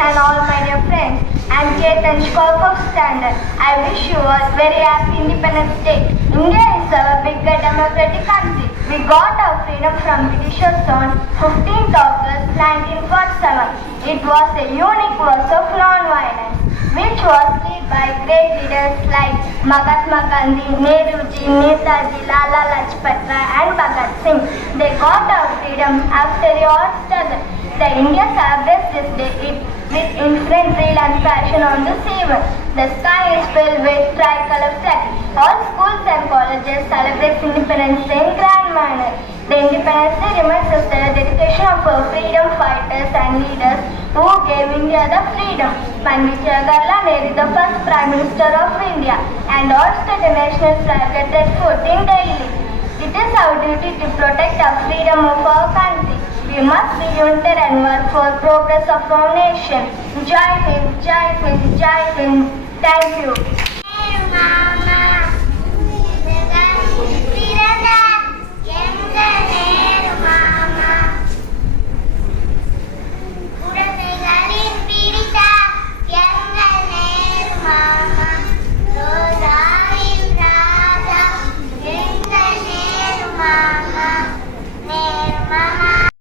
and all my dear friends. I am Chetan Shkop of Standard. I wish you all very happy Independence Day. India is our big democratic country. We got our freedom from Britishers on 15th August 1947. It was a unique verse of non-violence, which was led by great leaders like Mahatma Gandhi, Nehruji, Netaji, Lala Lajpat Rai and Bhagat Singh. They got our freedom after a hard struggle. The India celebrates this day with infantry and fashion on this event. The sky is filled with tricolor flag. All schools and colleges celebrate Independence Day in grand manner. The Independence Day reminds us the dedication of our freedom fighters and leaders who gave India the freedom. Pandit Jawaharlal Nehru, the first Prime Minister of India, and hoisted the national flag at that fort in Delhi. It is our duty to protect the freedom of our country. We must be united and work for progress of our nation. Jai Hind, Jai Hind, Jai Hind. Thank you.